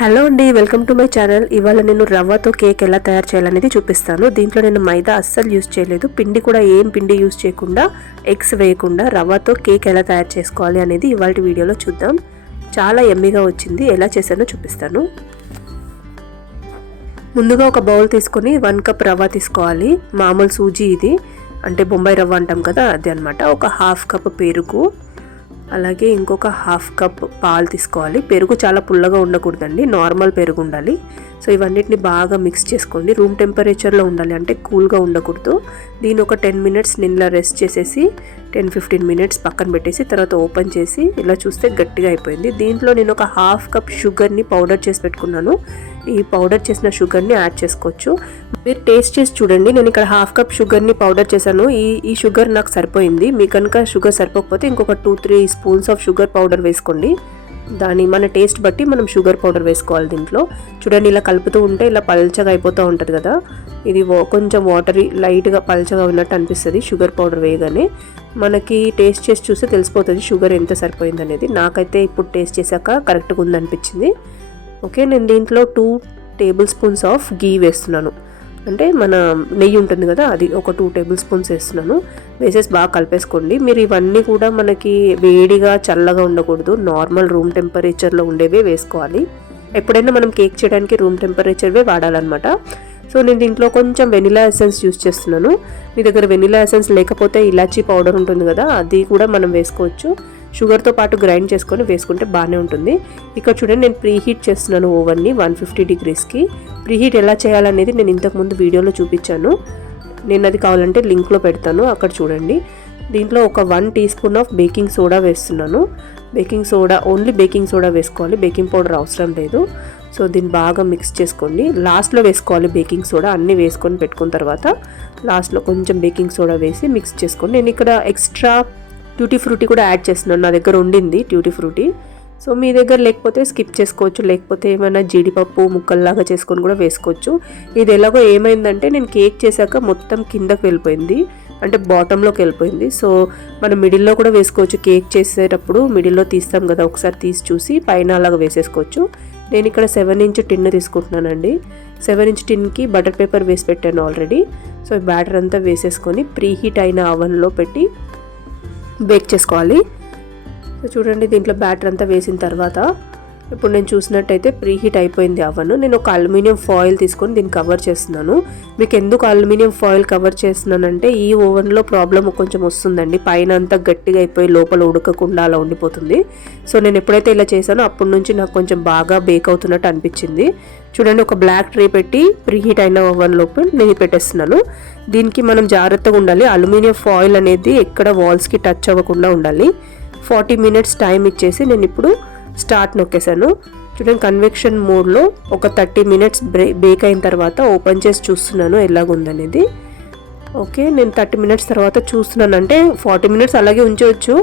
Hello అండి, welcome to my channel. ఇవాళ నేను రవ్వతో కేక్ ఎలా తయారు చేయాలనేది చూపిస్తాను. దీంట్లో నేను మైదా అస్సలు యూజ్ చేయలేదు, పిండి కూడా ఏం పిండి యూజ్ చేయకుండా, ఎగ్స్ వేయకుండా రవ్వతో కేక్ ఎలా తయారు చేసుకోవాలి అనేది ఇవాళ వీడియోలో చూద్దాం. చాలా యమ్మీగా వచ్చింది. ఎలా చేశానో చూపిస్తాను. ముందుగా ఒక బౌల్ తీసుకొని 1 కప్ రవ్వ తీసుకోవాలి. మామూలు సూజీ ఇది, అంటే బొంబాయి రవ్వ అంటాం కదా, అది అనమాట. ఒక 1/2 కప్ పెరుగు, అలాగే ఇంకొక 1/2 కప్ పాలు తీసుకోవాలి. పెరుగు చాలా పుల్లగా ఉండకూడదండి, నార్మల్ పెరుగు ఉండాలి. సో ఇవన్నిటిని బాగా మిక్స్ చేసుకోండి. రూమ్ టెంపరేచర్లో ఉండాలి, అంటే కూల్గా ఉండకూడదు. దీని ఒక 10 మినిట్స్ నేను ఇలా రెస్ట్ చేసేసి 10-15 మినిట్స్ పక్కన పెట్టేసి తర్వాత ఓపెన్ చేసి ఇలా చూస్తే గట్టిగా అయిపోయింది. దీంట్లో నేను ఒక 1/2 కప్ షుగర్ని పౌడర్ చేసి పెట్టుకున్నాను. ఈ పౌడర్ చేసిన షుగర్ని యాడ్ చేసుకోవచ్చు. మీరు టేస్ట్ చేసి చూడండి. నేను ఇక్కడ 1/2 కప్ షుగర్ని పౌడర్ చేశాను. ఈ షుగర్ నాకు సరిపోయింది. మీ కనుక షుగర్ సరిపోకపోతే ఇంకొక 2-3 స్పూన్స్ ఆఫ్ షుగర్ పౌడర్ వేసుకోండి. మన టేస్ట్ బట్టి మనం షుగర్ పౌడర్ వేసుకోవాలి. దీంట్లో చూడండి, ఇలా కలుపుతూ ఉంటే ఇలా పల్చగా అయిపోతూ ఉంటుంది కదా. ఇది కొంచెం వాటరీ లైట్గా పల్చగా ఉన్నట్టు అనిపిస్తుంది షుగర్ పౌడర్ వేయగానే. మనకి టేస్ట్ చేసి చూస్తే తెలిసిపోతుంది షుగర్ ఎంత సరిపోయింది అనేది. నాకైతే ఇప్పుడు టేస్ట్ చేశాక కరెక్ట్గా ఉందనిపించింది. ఓకే, నేను దీంట్లో 2 టేబుల్ స్పూన్స్ ఆఫ్ గీ వేస్తున్నాను. అంటే మన నెయ్యి ఉంటుంది కదా, అది ఒక 2 టేబుల్ స్పూన్స్ వేస్తున్నాను. వేసేసి బాగా కలిపేసుకోండి. మీరు ఇవన్నీ కూడా మనకి వేడిగా చల్లగా ఉండకూడదు, నార్మల్ రూమ్ టెంపరేచర్లో ఉండేవే వేసుకోవాలి. ఎప్పుడైనా మనం కేక్ చేయడానికి రూమ్ టెంపరేచర్వే వాడాలన్నమాట. సో నేను దీంట్లో కొంచెం వెనిలా ఎసెన్స్ యూస్ చేస్తున్నాను. మీ దగ్గర వెనిలా ఎసెన్స్ లేకపోతే ఇలాచీ పౌడర్ ఉంటుంది కదా, అది కూడా మనం వేసుకోవచ్చు. షుగర్తో పాటు గ్రైండ్ చేసుకొని వేసుకుంటే బాగానే ఉంటుంది. ఇక్కడ చూడండి, నేను ప్రీహీట్ చేస్తున్నాను ఓవెన్ని 150 డిగ్రీస్కి. ప్రీహీట్ ఎలా చేయాలనేది నేను ఇంతకుముందు వీడియోలో చూపించాను. నేను అది కావాలంటే లింక్లో పెడతాను, అక్కడ చూడండి. దీంట్లో ఒక 1 teaspoon of baking soda వేస్తున్నాను. Baking soda, only baking soda వేసుకోవాలి, బేకింగ్ పౌడర్ అవసరం లేదు. సో దీన్ని బాగా మిక్స్ చేసుకోండి. లాస్ట్లో వేసుకోవాలి బేకింగ్ సోడా. అన్నీ వేసుకొని పెట్టుకున్న తర్వాత లాస్ట్లో కొంచెం బేకింగ్ సోడా వేసి మిక్స్ చేసుకోండి. నేను ఇక్కడ ఎక్స్ట్రా ట్యూటీ ఫ్రూటీ కూడా యాడ్ చేస్తున్నాను. నా దగ్గర ఉండింది ట్యూటీ ఫ్రూటీ. సో మీ దగ్గర లేకపోతే స్కిప్ చేసుకోవచ్చు, లేకపోతే ఏమైనా జీడిపప్పు ముక్కల్లాగా చేసుకొని కూడా వేసుకోవచ్చు. ఇది ఎలాగో ఏమైందంటే నేను కేక్ చేశాక మొత్తం కిందకి వెళ్ళిపోయింది, అంటే బాటంలోకి వెళ్ళిపోయింది. సో మనం మిడిల్లో కూడా వేసుకోవచ్చు. కేక్ చేసేటప్పుడు మిడిల్లో తీస్తాం కదా, ఒకసారి తీసి చూసి పైన అలాగా వేసేసుకోవచ్చు. నేను ఇక్కడ 7 ఇంచ్ టిన్ తీసుకుంటున్నానండి. 7 ఇంచ్ టిన్కి బటర్ పేపర్ వేసి పెట్టాను ఆల్రెడీ. సో ఈ బ్యాటర్ అంతా వేసేసుకొని ప్రీహీట్ అయిన అవెన్లో పెట్టి బేక్ చేసుకోవాలి. సో చూడండి, దీంట్లో బ్యాటర్ అంతా వేసిన తర్వాత ఇప్పుడు నేను చూసినట్టయితే ప్రీహీట్ అయిపోయింది అవన్. నేను ఒక అల్యూమినియం ఫాయిల్ తీసుకొని దీన్ని కవర్ చేస్తున్నాను. మీకు ఎందుకు అల్యూమినియం ఫాయిల్ కవర్ చేస్తున్నానంటే ఈ ఓవెన్లో ప్రాబ్లం కొంచెం వస్తుందండి, పైన అంతా గట్టిగా అయిపోయి లోపల ఉడకకుండా అలా ఉండిపోతుంది. సో నేను ఎప్పుడైతే ఇలా చేశానో అప్పటి నుంచి నాకు కొంచెం బాగా బేక్ అవుతున్నట్టు అనిపించింది. చూడండి, ఒక బ్లాక్ ట్రే పెట్టి ప్రీహీట్ అయిన ఓవెన్ లోపు నేను పెట్టేస్తున్నాను. దీనికి మనం జాగ్రత్తగా ఉండాలి. అల్యూమినియం ఫాయిల్ అనేది ఎక్కడ వాల్స్కి టచ్ అవ్వకుండా ఉండాలి. 40 మినిట్స్ టైం ఇచ్చేసి నేను ఇప్పుడు స్టార్ట్ నొక్కేసాను. చూడండి, కన్వెక్షన్ మోడ్లో ఒక 30 మినిట్స్ బేక్ అయిన తర్వాత ఓపెన్ చేసి చూస్తున్నాను ఎలాగుందనేది. ఓకే, నేను 30 మినిట్స్ తర్వాత చూస్తున్నాను. అంటే 40 మినిట్స్ అలాగే ఉంచవచ్చు,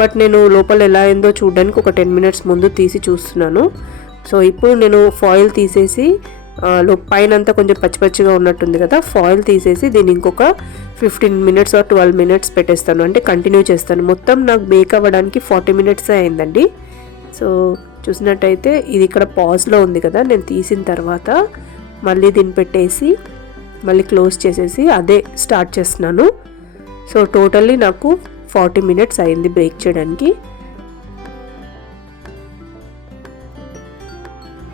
బట్ నేను లోపల ఎలా అయిందో చూడడానికి ఒక 10 మినిట్స్ ముందు తీసి చూస్తున్నాను. సో ఇప్పుడు నేను ఫాయిల్ తీసేసి పైన అంతా కొంచెం పచ్చిగా ఉన్నట్టుంది కదా, ఫాయిల్ తీసేసి దీన్ని ఇంకొక 15 మినిట్స్ ఆర్ 12 మినిట్స్ పెట్టేస్తాను, అంటే కంటిన్యూ చేస్తాను. మొత్తం నాకు బేక్ అవ్వడానికి 40 మినిట్స్ అయిందండి. సో చూసినట్టయితే ఇది ఇక్కడ పాజ్లో ఉంది కదా, నేను తీసిన తర్వాత మళ్ళీ దీన్ని పెట్టేసి మళ్ళీ క్లోజ్ చేసేసి అదే స్టార్ట్ చేస్తున్నాను. సో టోటల్లీ నాకు 40 మినిట్స్ అయింది బేక్ చేయడానికి.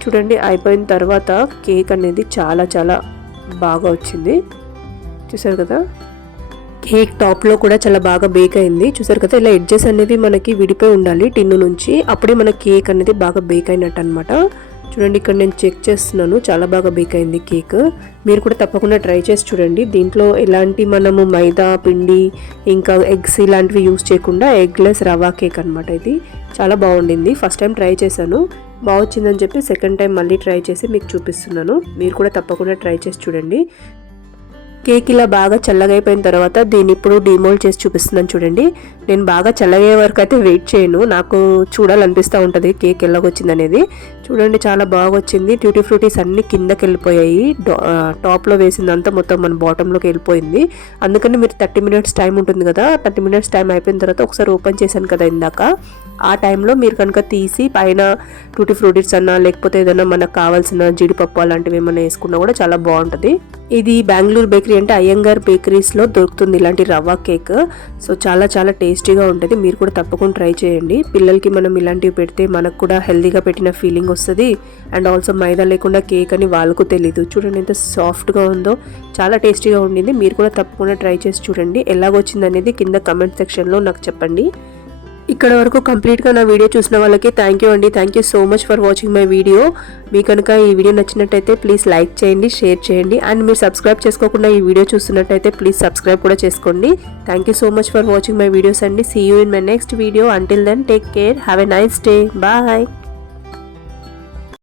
చూడండి, అయిపోయిన తర్వాత కేక్ అనేది చాలా చాలా బాగా వచ్చింది. చూసారు కదా, కేక్ టాప్లో కూడా చాలా బాగా బేక్ అయింది. చూసారు కదా, ఇలా ఎడ్జెస్ అనేవి మనకి విడిపోయి ఉండాలి టిన్ను నుంచి, అప్పుడే మన కేక్ అనేది బాగా బేక్ అయినట్టు అనమాట. చూడండి, ఇక్కడ నేను చెక్ చేస్తున్నాను, చాలా బాగా బేక్ అయింది కేక్. మీరు కూడా తప్పకుండా ట్రై చేసి చూడండి. దీంట్లో ఎలాంటి మనము మైదా పిండి ఇంకా ఎగ్స్ ఇలాంటివి యూస్ చేయకుండా ఎగ్లెస్ రవా కేక్ అనమాట. ఇది చాలా బాగుండింది. ఫస్ట్ టైం ట్రై చేశాను, బాగా వచ్చిందని చెప్పి సెకండ్ టైం మళ్ళీ ట్రై చేసి మీకు చూపిస్తున్నాను. మీరు కూడా తప్పకుండా ట్రై చేసి చూడండి. కేక్ ఇలా బాగా చల్లగా అయిపోయిన తర్వాత దీన్ని ఇప్పుడు డిమోల్డ్ చేసి చూపిస్తున్నాను. చూడండి, నేను బాగా చల్లగే వరకు అయితే వెయిట్ చేయను, నాకు చూడాలనిపిస్తూ ఉంటుంది కేక్ ఎలాగొచ్చింది అనేది. చూడండి చాలా బాగా వచ్చింది. ట్యూటీ ఫ్రూటీస్ అన్ని కిందకి వెళ్ళిపోయాయి. టాప్లో వేసిందంతా మొత్తం మన బాటంలోకి వెళ్ళిపోయింది. అందుకని మీరు 30 మినిట్స్ టైం ఉంటుంది కదా, 30 మినిట్స్ టైం అయిపోయిన తర్వాత ఒకసారి ఓపెన్ చేశాను కదా ఇందాక, ఆ టైంలో మీరు కనుక తీసి పైన ట్యూటీ ఫ్రూటీస్ అన్నా లేకపోతే ఏదైనా మనకు కావాల్సిన జీడిపప్పు అలాంటివి ఏమైనా వేసుకున్నా కూడా చాలా బాగుంటుంది. ఇది బెంగళూరు బేకరీ అంటే అయ్యంగార్ బేకరీస్లో దొరుకుతుంది ఇలాంటి రవ్వ కేక్. సో చాలా చాలా టేస్టీగా ఉంటుంది. మీరు కూడా తప్పకుండా ట్రై చేయండి. పిల్లలకి మనం ఇలాంటివి పెడితే మనకు కూడా హెల్తీగా పెట్టిన ఫీలింగ్ వస్తుంది. అండ్ ఆల్సో మైదా లేకుండా కేక్ అని వాళ్ళకు తెలీదు. చూడండి ఎంత సాఫ్ట్గా ఉందో, చాలా టేస్టీగా ఉండింది. మీరు కూడా తప్పకుండా ట్రై చేసి చూడండి. ఎలాగొచ్చింది అనేది కింద కమెంట్ సెక్షన్లో నాకు చెప్పండి. ఇక్కడ వరకు కంప్లీట్గా నా వీడియో చూసిన వాళ్ళకి థ్యాంక్ యూ అండి. Thank you so much for watching my video. మీకు కనుక ఈ వీడియో నచ్చినట్టయితే ప్లీజ్ లైక్ చేయండి, షేర్ చేయండి. అండ్ మీరు సబ్స్క్రైబ్ చేసుకోకుండా ఈ వీడియో చూస్తున్నట్టయితే ప్లీజ్ సబ్స్క్రైబ్ కూడా చేసుకోండి. Thank you so much for watching my videos అండి. See you in my next video. Until then take care. Have a nice day. Bye.